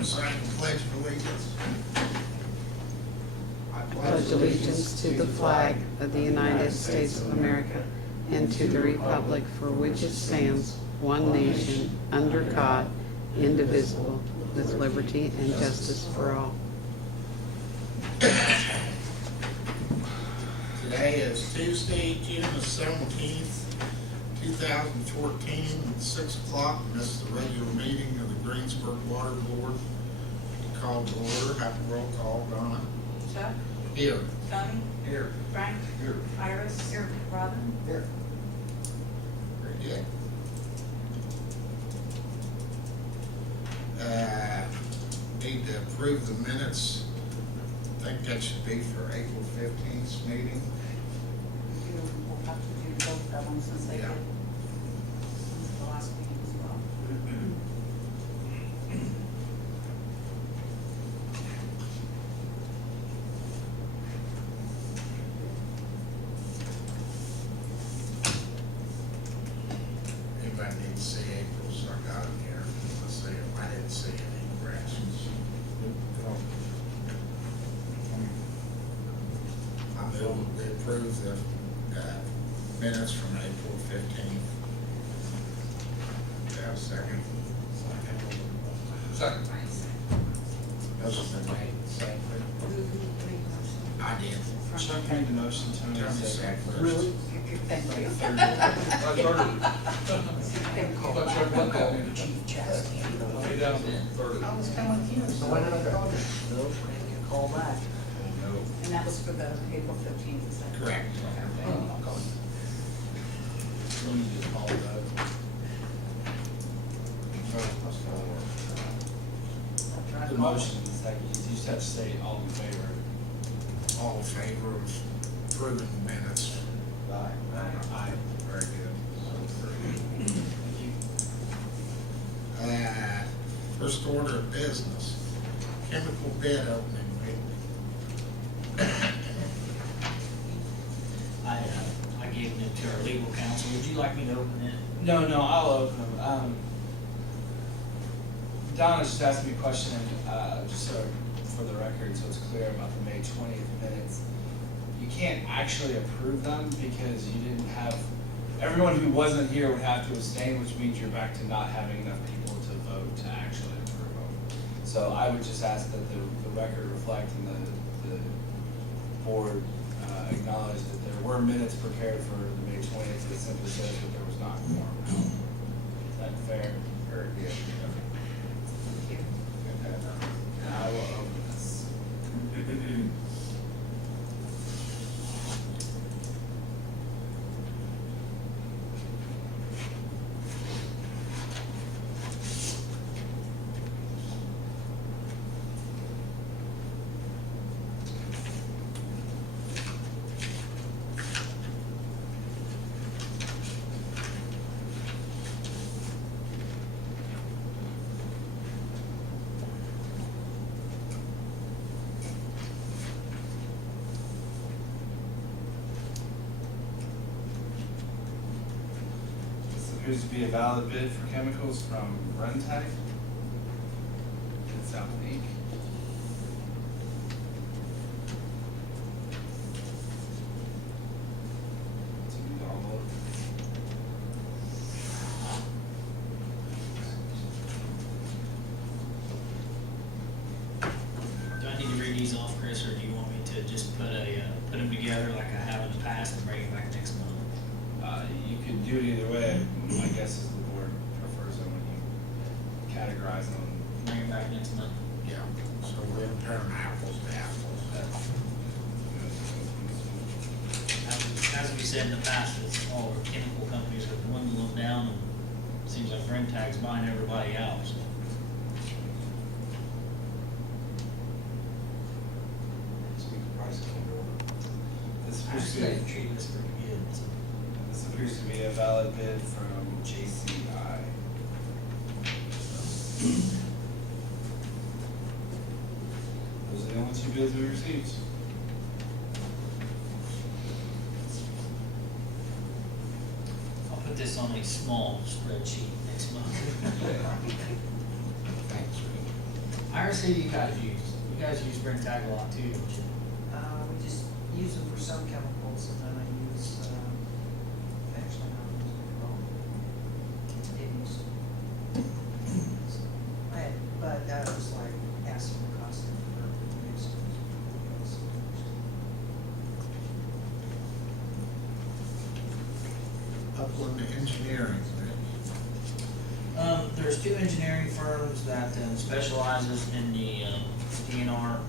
Recite the Pledge of Allegiance. I pledge allegiance to the flag of the United States of America and to the republic for which it stands, one nation, under God, indivisible, with liberty and justice for all. Today is Tuesday, June the 17th, 2014, 6 o'clock, and this is the regular meeting of the Greensburg Water Board. Called to order. Have a roll call. Donna? Chuck? Here. Tony? Here. Frank? Here. Iris? Here. Robin? Here. Very good. Need to approve the minutes. I think that should be for April 15th meeting. We'll have to do both of them since they did. Yeah. Since the last meeting as well. Anybody need to see April's? I got them here. Let's see them. I didn't see any corrections. I move we approve the minutes from April 15th. Do you have a second? Second. Motion been made. Second. I did. Chuck made the motion, Tony Tony seconded. second. Really? Thank you. Chief Chastain. I was coming with you. So why did I call you? No, bring you a call back. And that was for the April 15th, is that Correct. Okay. I'll call you. Let me just call that. The motion is second, you just have to say all in favor. All in favor of approving the minutes? Aye. Aye. Very good. Thank you. First order of business, chemical bid opening. I gave it to our legal counsel. Would you like me to open it? No, I'll open them. Donna just asked me a question, just so for the record, so it's clear about the May 20th minutes. You can't actually approve them because you didn't have, everyone who wasn't here would have to abstain, which means you're back to not having enough people to vote to actually approve them. So I would just ask that the record reflect and the board acknowledge that there were minutes prepared for the May 20th. It simply says that there was not quorum. Is that fair? Very good. And I will open this. This appears to be a valid bid for chemicals from Rentag. It's South Inc. So these are all Do I need to read these off, Chris, or do you want me to just put them together like I have in the past and bring it back next month? you could do it either way. My guess is the board prefers them when you categorize them. Bring it back next month. Yeah, so we're comparing apples to apples. As we said in the past, it's all our chemical companies are dwindling down, and it seems like Rentag's buying everybody out. So. This appears to be, Actually, treating us pretty good. So. this appears to be a valid bid from JCI. Those are the only two bids we received. I'll put this on a small spreadsheet next month. Thanks, Rick. I tires, who do you guys use? You guys use Brent Tag a lot too, don't you? We just use them for some chemicals, and then I use, actually, I don't use it at all. Didn't use it. But that was like asking the cost of the use. Upland Engineering, There's two engineering firms that specializes in the DNR.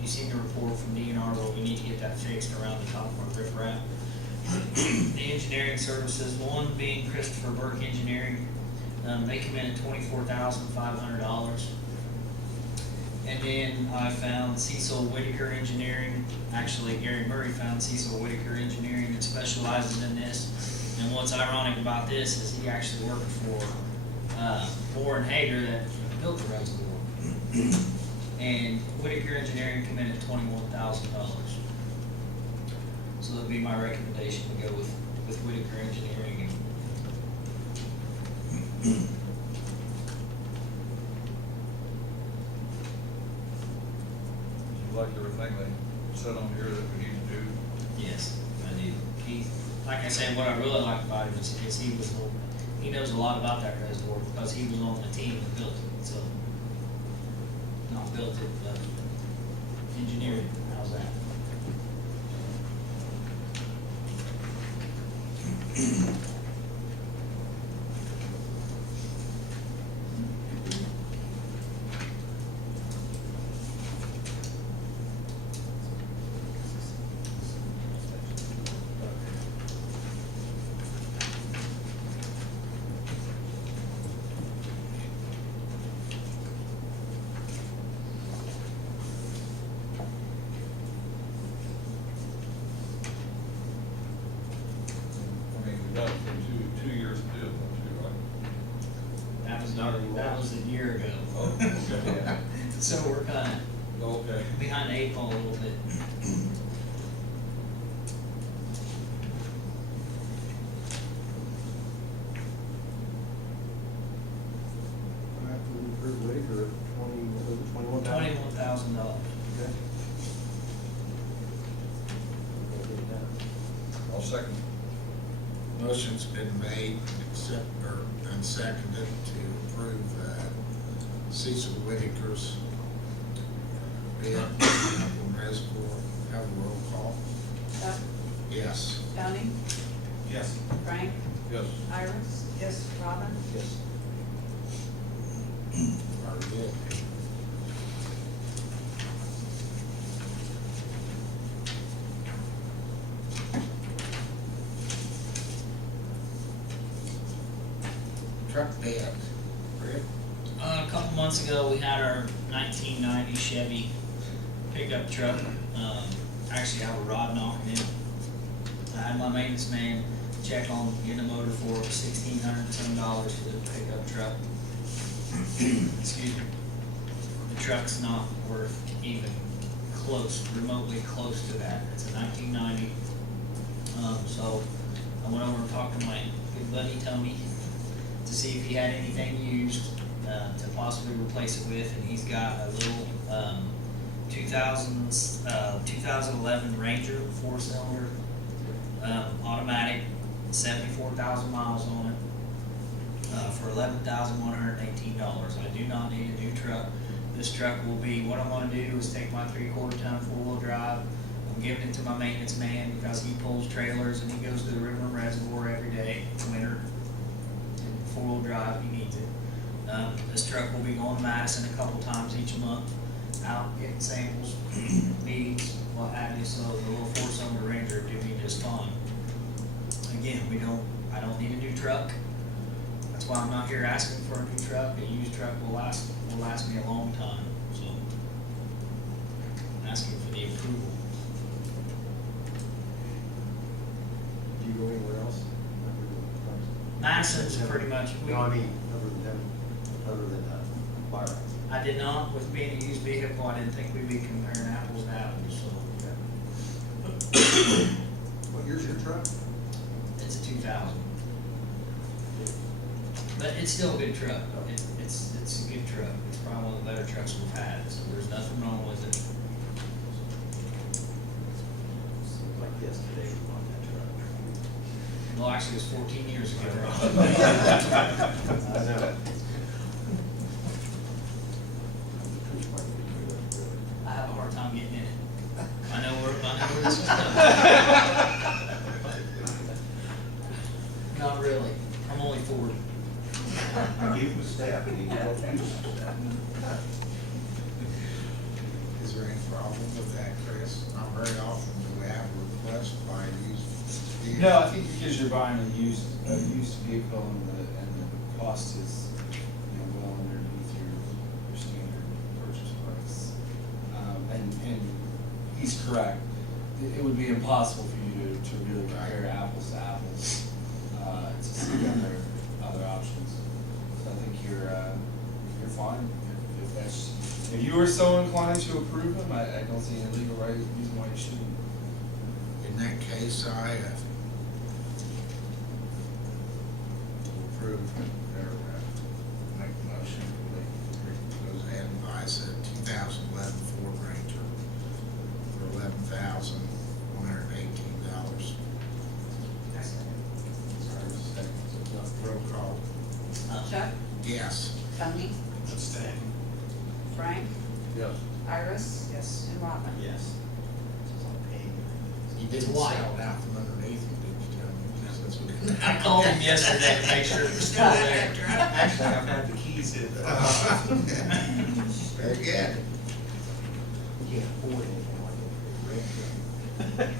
You seen the report from DNR where we need to get that fixed around the top of our riprap. The engineering services, one being Christopher Burke Engineering, they come in at $24,500. And then I found Cecil Whitaker Engineering, actually Gary Murray found Cecil Whitaker Engineering that specializes in this. And what's ironic about this is he actually worked for Moore and Hager that built the reservoir. And Whitaker Engineering come in at $21,000. So that'd be my recommendation to go with Whitaker Engineering. You like everything they said on here that we need to do? Yes, I do. Like I said, what I really like about him is he knows a lot about that reservoir because he was on the team that built it. So, not built it, but engineered it. How's that? I mean, we got it for two years to do it, too, right? That was a year ago. Oh, okay, yeah. So we're kind of Okay. behind the eight ball a little bit. All right, we approved Whitaker at $21,000. $21,000. Okay. We'll get it done. I'll second. motion's been made, and seconded to approve, Cecil Whitaker's bid, Upland Reservoir. Have a roll call. Chuck, Yes. Tony, Yes. Frank, Yes. Iris, Yes. Robin, Yes. Very good. Truck bid. Rick? A couple months ago, we had our 1990 Chevy pickup truck. Actually, have a rod knock in it. I had my maintenance man check on getting the motor for $1,600 some dollars for the pickup truck. Excuse me. The truck's not worth even remotely close to that. It's a 1990. So I went over and talked to my good buddy Tony to see if he had anything used to possibly replace it with, and he's got a little 2011 Ranger 4-cylinder automatic, 74,000 miles on it for $11,118. I do not need a new truck. This truck will be, what I want to do is take my 3/4 ton 4-wheel drive. I'm giving it to my maintenance man because he pulls trailers and he goes to the river and reservoir every day, winter. 4-wheel drive, he needs it. This truck will be going to Madison a couple times each month, out getting samples, meetings, what have you, so the little 4-cylinder Ranger do me just fine. Again, I don't need a new truck. That's why I'm not here asking for a new truck. A used truck will last me a long time, so I'm asking for the approval. Did you go anywhere else? Madison's pretty much, No, I mean, other than fire. I did not, with being a used vehicle, I didn't think we'd be comparing apples to apples, so What year's your truck? it's a 2000. But it's still a good truck. It's a good truck. It's probably one of the better trucks we've had, so there's nothing wrong with it. Seems like yesterday we bought that truck. Well, actually, it was 14 years ago. I know. I have a hard time getting in it. I know where this is going. Not really. I'm only 40. I gave him a step and he helped you. Is there any problem with that, Chris? Not very often do we have a request by used vehicles. No, I think because you're buying a used vehicle and the cost is, well underneath your standard purchase price. And he's correct. It would be impossible for you to really compare apples to apples, to see other options. So I think you're fine. If you were so inclined to approve them, I don't see any legal reason why you shouldn't. In that case, I approve, or make the motion, goes ahead and buys a 2011 Ford Ranger for $11,118. Roll call. Chuck, Yes. Tony, Abstain. Frank, Yes. Iris, Yes. and Robin. Yes. You didn't White. sell it out from underneath you, did you, Tony? Since we didn't- I called him yesterday to make sure it was still there. Actually, I've had the keys in. Very good. You can't afford anything like it.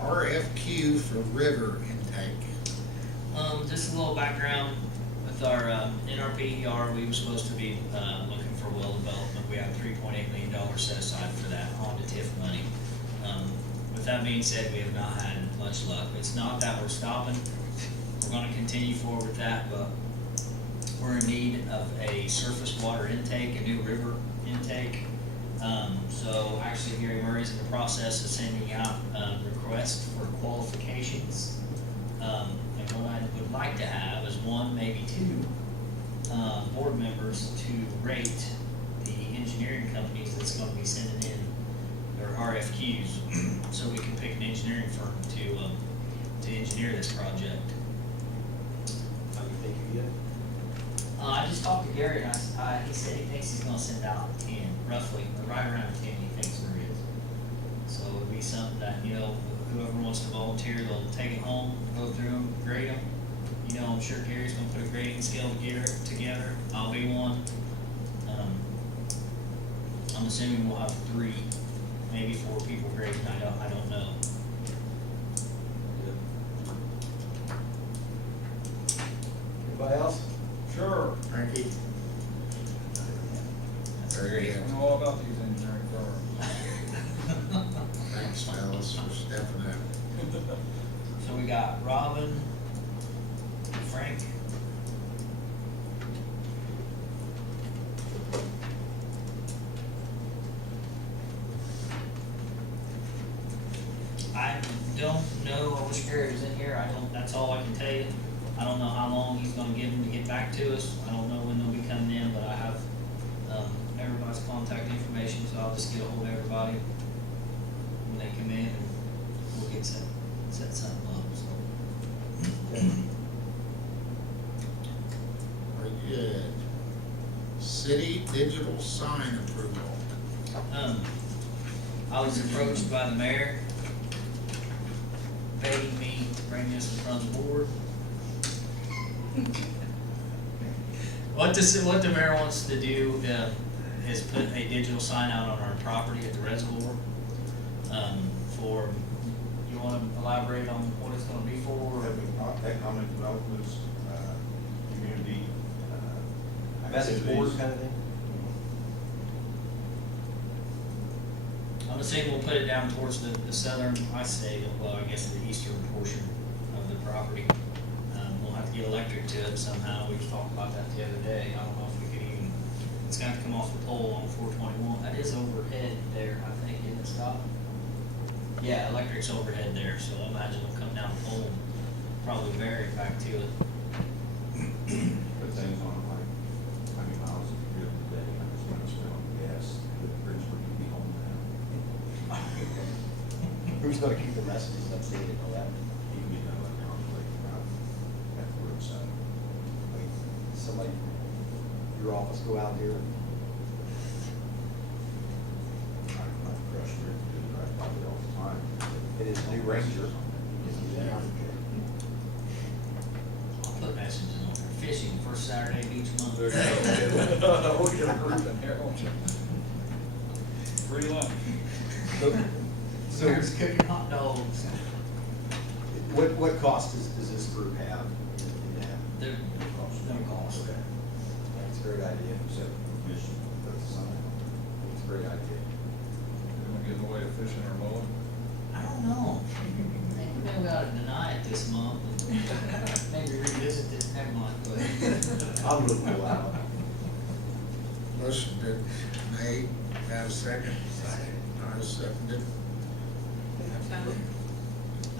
RFQ for river intake. Just a little background with our NRPER, we were supposed to be looking for well development. We have $3.8 million set aside for that on the TIF money. With that being said, we have not had much luck. It's not that we're stopping. We're going to continue forward with that, but we're in need of a surface water intake, a new river intake. So actually Gary Murray's in the process of sending out requests for qualifications. And what I would like to have is one, maybe two, board members to rate the engineering companies that's gonna be sending in their RFQs, so we can pick an engineering firm to engineer this project. How do you think you get? I just talked to Gary, and he said he thinks he's gonna send out 10, roughly, or right around 10 he thinks there is. So it would be something that, whoever wants to volunteer, they'll take it home, go through them, grade them. I'm sure Gary's gonna put a grading scale together, I'll be one. I'm assuming we'll have 3, maybe 4 people grading, I don't know. Anybody else? Sure. Frankie? Very good. I know all about these engineering firms. Thanks, fellas, for stepping up. So we got Robin, Frank. I don't know, I wish Gary was in here, that's all I can tell you. I don't know how long he's gonna give him to get back to us, I don't know when they'll be coming in, but I have, everybody's contact information, so I'll just get a hold of everybody when they come in, and we'll get set something up, so. Very good. City digital sign approval. I was approached by the mayor, begging me to bring this in front of the board. What the mayor wants to do is put a digital sign out on our property at the reservoir. You want to elaborate on what it's going to be for? Or? Economic developments, community, message Activities. board kind of thing? I'm assuming we'll put it down towards the southern, I say, well, I guess the eastern portion of the property. We'll have to get electric to it somehow. We talked about that the other day. I don't know if we could even, it's gonna have to come off the pole on 421. That is overhead there, I think, isn't it, Scott? Yeah, electric's overhead there, so I imagine it'll come down the pole and probably vary it back to it. Put things on like, how many miles if you do it a day, I just want to spend on gas, the Greensburg, you'd be home now. Who's gonna keep the messages updated on that? You can get done electronically, at the roadside. I mean, somebody from your office go out here and I crush it, do it right probably all the time. it is a new Ranger. You can do that. I'll put messages on there, fishing first Saturday of each month. There you go. We'll get a group in here, won't you? Free lunch. So, There's cooking hot dogs. what cost does this group have in that? They're, no cost. Okay. That's a great idea. Except commission, put the sign on. It's a great idea. You gonna get in the way of fishing or mowing? I don't know. Maybe we ought to deny it this month and maybe revisit this next month, but. I'll move it out. Motion been made, have a second? Second. I seconded. Tony?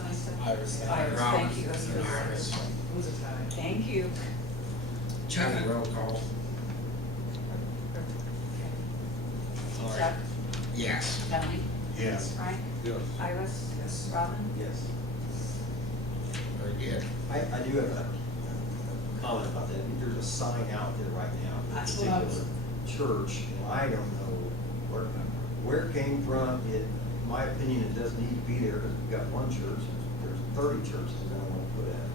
I said- Iris. Iris, thank you. That's good. Iris. It was a tie. Thank you. Chuck, Have a roll call. sorry. Chuck? Yes. Tony? Yes. Frank? Yes. Iris? Yes. Robin? Yes. Very good. I do have a comment about that. There's a sign out there right now for a That's what I particular church, and I don't know where it came from. In my opinion, it does need to be there, because we've got one church, there's 30 churches that I want to put at.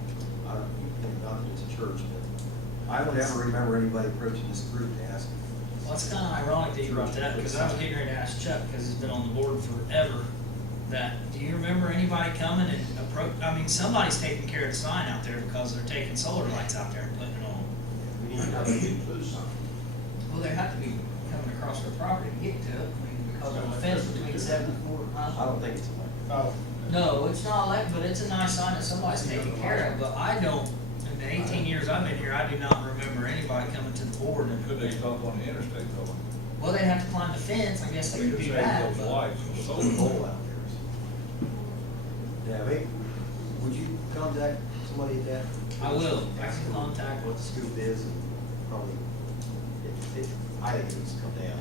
I don't think not that it's a church, but I don't ever remember anybody approaching this group to ask. Well, it's kind of ironic that you brought that up, because I was getting ready to ask Chuck, because he's been on the board forever, that, do you remember anybody coming and somebody's taking care of the sign out there because they're taking solar lights out there and putting it on. We need to How have do a you include sign? Well, they have to be coming across their property to get to it, because of the fence between 74, I don't think it's a. Oh. No, it's not like, but it's a nice sign that somebody's taking care of, but I don't, in the 18 years I've been here, I do not remember anybody coming to the board and. Could they stop on the interstate though? Well, they'd have to climb the fence, I guess they We could could do change that, those but. lights. Solar pole out there. Yeah, maybe, would you contact somebody at that? I will. I Ask can them contact. what the scoop is, and probably, I think it needs to come down.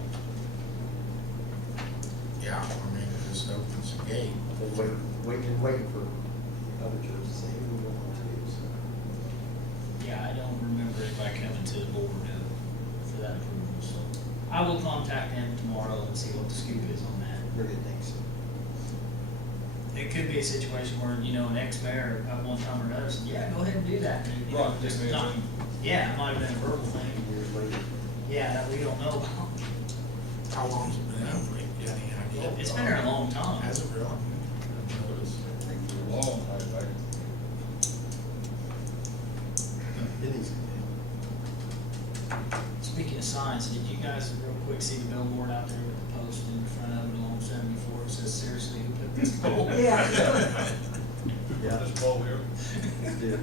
Yeah, I mean, it just opens the gate. Waiting for other churches to say, hey, we don't want to do so. Yeah, I don't remember anybody coming to the board for that approval, so. I will contact him tomorrow and see what the scoop is on that. Very good, thanks. It could be a situation where, an ex-mayor at one time or another said, yeah, go ahead and do that. And, Right, just it may have not, been- yeah, it might have been a verbal thing. Years later. Yeah, that we don't know about. How long's it been out, Rick? You got any idea? It's been there a long time. Has it really? I noticed. Long time back. It needs to Speaking of signs, did you guys real quick see the billboard out there with the post in front of it along 74? It says, seriously, who put this pole? Yeah. be. Yeah, This ball here, it did.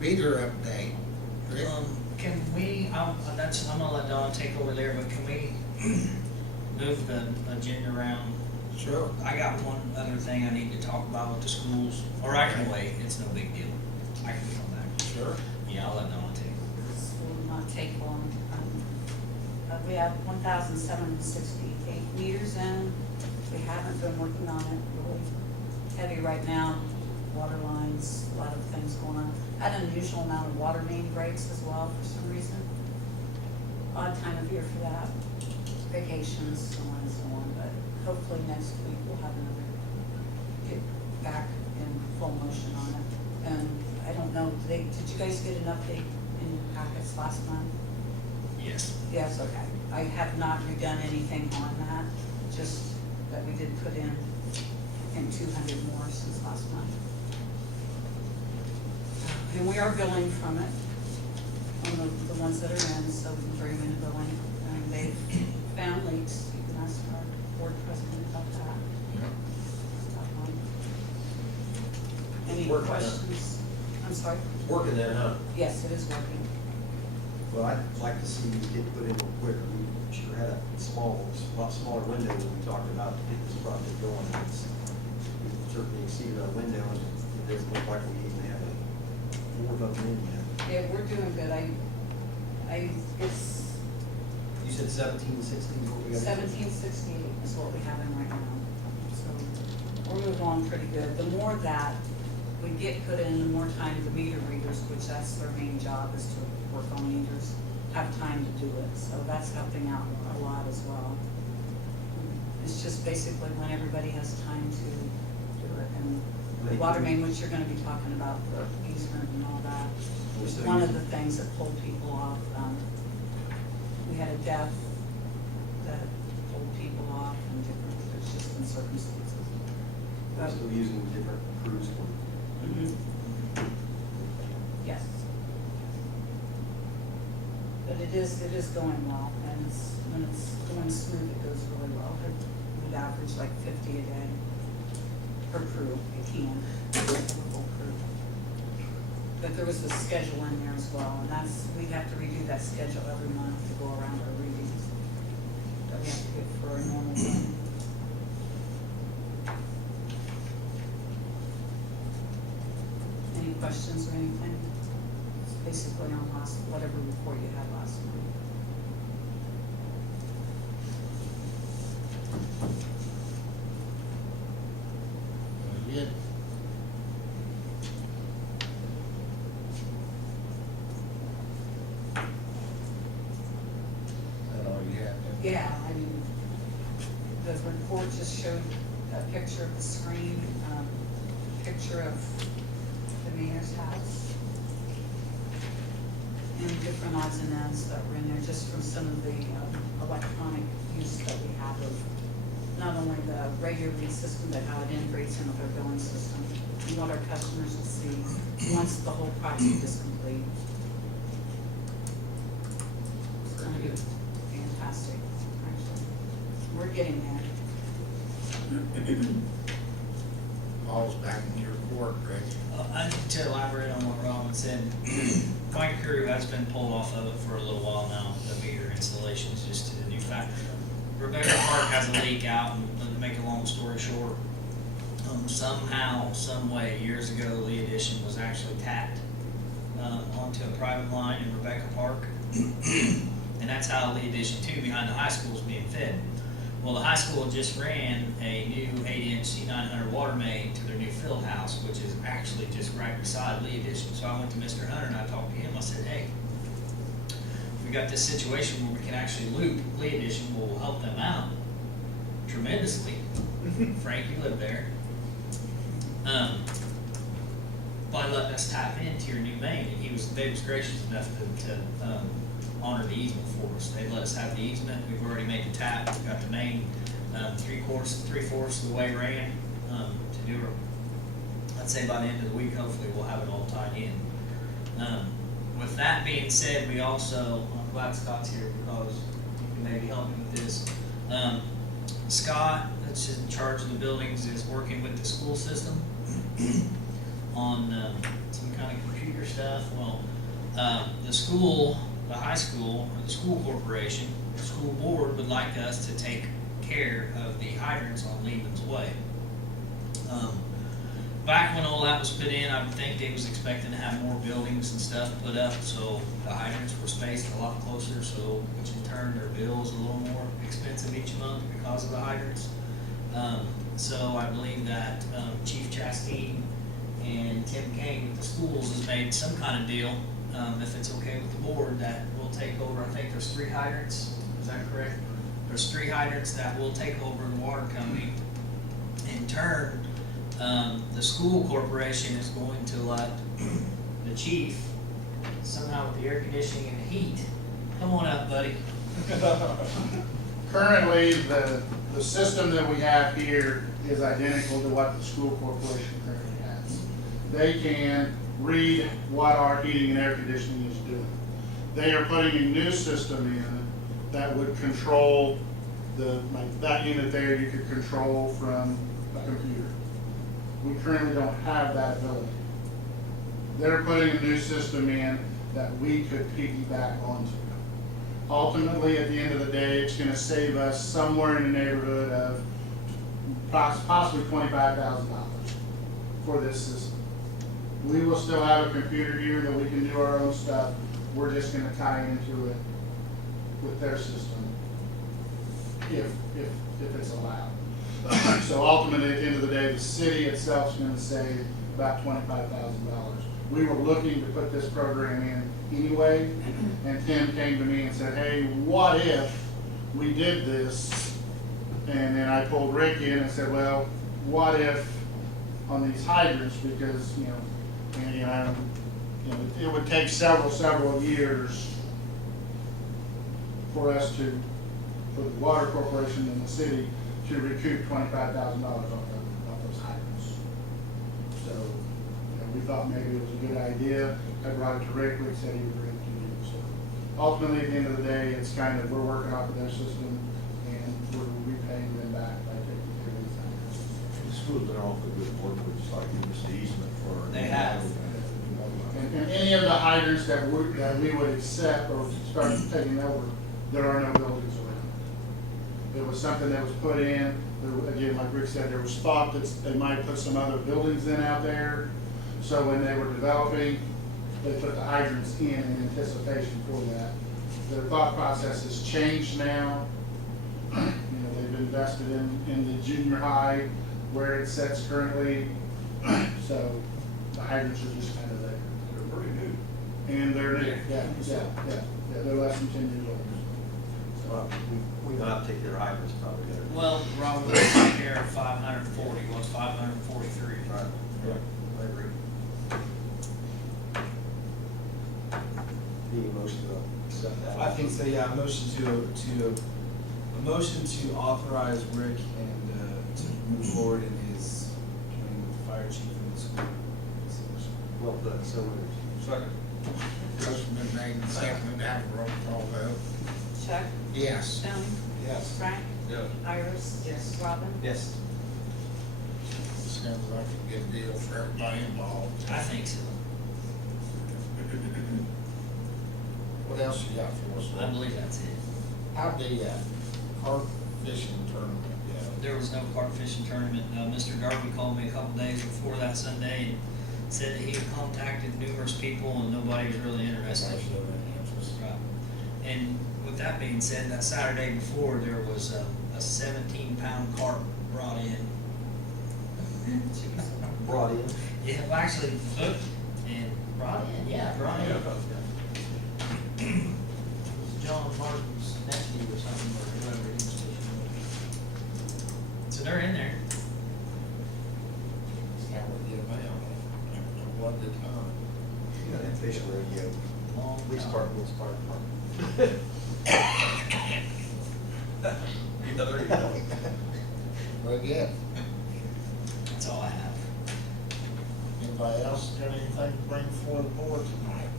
Meter update. Rick? Can we, I'm gonna let Don take over there, but can we move the agenda around? Sure. I got one other thing I need to talk about with the schools, or I can wait, it's no big deal. I can come back. Sure. Yeah, I'll let Don take. This will not take long. We have 1,768 meters in. We haven't been working on it really heavy right now. Water lines, a lot of things going on. Had an unusual amount of water main breaks as well for some reason. Odd time of year for that. Vacations, so on and so on, but hopefully next week we'll have another, get back in full motion on it. And I don't know, did you guys get an update in your packets last month? Yes. Yes, okay. I have not redone anything on that, just that we did put in 200 more since last month. And we are billing from it, on the ones that are in, so we can bring them into billing. And they've found leaks, you can ask our board president about that. Any Working on it. questions? I'm sorry? Working then, huh? Yes, it is working. Well, I'd like to see these get put in real quick. We sure had a lot smaller window than we talked about to get this project going. It's certainly exceeded our window, and it doesn't look like we even have a fourth of them in yet. Yeah, we're doing good. It's You said 1760 is what we got? 1768 is what we have in right now. So we're moving along pretty good. The more that we get put in, the more time the meter readers, which that's their main job, is to work on meters, have time to do it. So that's helping out a lot as well. It's just basically when everybody has time to do it. And the water main, which you're gonna be talking about, the easement and all that, was one of the things that pulled people off. We had a death that pulled people off, and different, there's just been circumstances. We're still using different crews for. Mhm. Yes. But it is going well, and when it's going smooth, it goes really well. We'd average like 50 a day per crew, it can, for a whole crew. But there was a schedule in there as well, and we have to redo that schedule every month to go around our readings that we have to get for a normal run. Any questions or anything? It's basically on whatever report you had last month. Good. That all you have? Yeah, I mean, the report just showed a picture of the screen, picture of the mayor's house, and different odds and ends that were in there, just from some of the electronic use that we have of not only the regular lead system, but how it integrates in with our billing system, and what our customers will see once the whole project is complete. It's gonna be fantastic, actually. We're getting there. Paul's back in your report, Greg. I need to elaborate on what Robin said. My crew has been pulled off of it for a little while now, the meter installations, just to the new factory. Rebecca Park has a leak out, and to make a long story short, somehow, some way, years ago, Lee Edition was actually tapped onto a private line in Rebecca Park. And that's how Lee Edition 2 behind the high school is being fed. Well, the high school just ran a new 8-inch C900 water main to their new field house, which is actually just right beside Lee Edition. So I went to Mr. Hunter and I talked to him. I said, hey, we got this situation where we can actually loop Lee Edition, will help them out tremendously. Frank, you live there. By letting us tap into your new main, and they was gracious enough to honor the easement for us. They let us have the easement. We've already made the tap. We've got the main 3/4 of the way ran to do it. I'd say by the end of the week, hopefully, we'll have it all tied in. With that being said, we also, I'm glad Scott's here because he can maybe help me with this. Scott, that's in charge of the buildings, is working with the school system on some kind of computer stuff. Well, the high school, or the school corporation, the school board would like us to take care of the hydrants on Lehman's Way. Back when all that was put in, I would think they was expecting to have more buildings and stuff put up, so the hydrants were spaced a lot closer, so which in turn their bill is a little more expensive each month because of the hydrants. So I believe that Chief Chastain and Tim Kane with the schools has made some kind of deal, if it's okay with the board, that will take over. I think there's 3 hydrants, is that correct? There's 3 hydrants that will take over the water company. In turn, the school corporation is going to let the chief, somehow with the air conditioning and the heat, come on up, buddy. Currently, the system that we have here is identical to what the school corporation currently has. They can read what our heating and air conditioning is doing. They are putting a new system in that would control like that unit there, you could control from a computer. We currently don't have that ability. They're putting a new system in that we could piggyback onto. ultimately, at the end of the day, it's gonna save us somewhere in the neighborhood of possibly $25,000 for this system. We will still have a computer here that we can do our own stuff. We're just gonna tie into it with their system if it's allowed. So ultimately, at the end of the day, the city itself is gonna save about $25,000. We were looking to put this program in anyway, and Tim came to me and said, hey, what if we did this? And then I pulled Rick in and said, well, what if on these hydrants, because, it would take several years for the water corporation and the city to recoup $25,000 off those hydrants. So, we thought maybe it was a good idea. I brought it to Rick, Rick said he would bring it to you. So ultimately, at the end of the day, it's kind of, we're working off of their system and we're repaying them back by taking care of these hydrants. The school's been awfully good work with, just like give us the easement for. They have. And any of the hydrants that we would accept or start taking over, there are no buildings around it. It was something that was put in, again, like Rick said, there was thought that they might put some other buildings in out there. So when they were developing, they put the hydrants in anticipation for that. Their thought process has changed now. They've invested in the junior high where it sits currently. So the hydrants are just kind of there. They're pretty new. And they're new, yeah, they're less than 10 years old. Well, we know how to take care of hydrants probably better. Well, Robert, we took care of 540, what's 543? Right, yeah, I agree. Need a motion to accept that? I think so, yeah, a motion to authorize Rick and, to move forward in his, training with the fire chief and the school. Well done, so moved. Second. Motion been made and seconded to have a roll call vote. Chuck? Yes. Tony? Yes. Frank? Yes. Iris? Yes. Robin? Yes. Sounds like a good deal for everybody involved. I think so. What else you got for us? I believe that's it. How'd the carp fishing tournament go? There was no carp fishing tournament. Mr. Darby called me a couple days before that Sunday and said that he had contacted numerous people and nobody was really interested. Nobody showed any interest. Right. And with that being said, that Saturday before, there was a 17-pound carp brought in. Brought in. Yeah, well, actually booked and brought in, yeah, brought in. It was John Martin's nephew or something, or whoever he was fishing with. So they're in there. How we get them out? Never know what to time. You got that fish radio. Long Police time. department, fire department. Yeah, there you go. Well, yeah. That's all I have. Anybody else got anything to bring before the board tonight?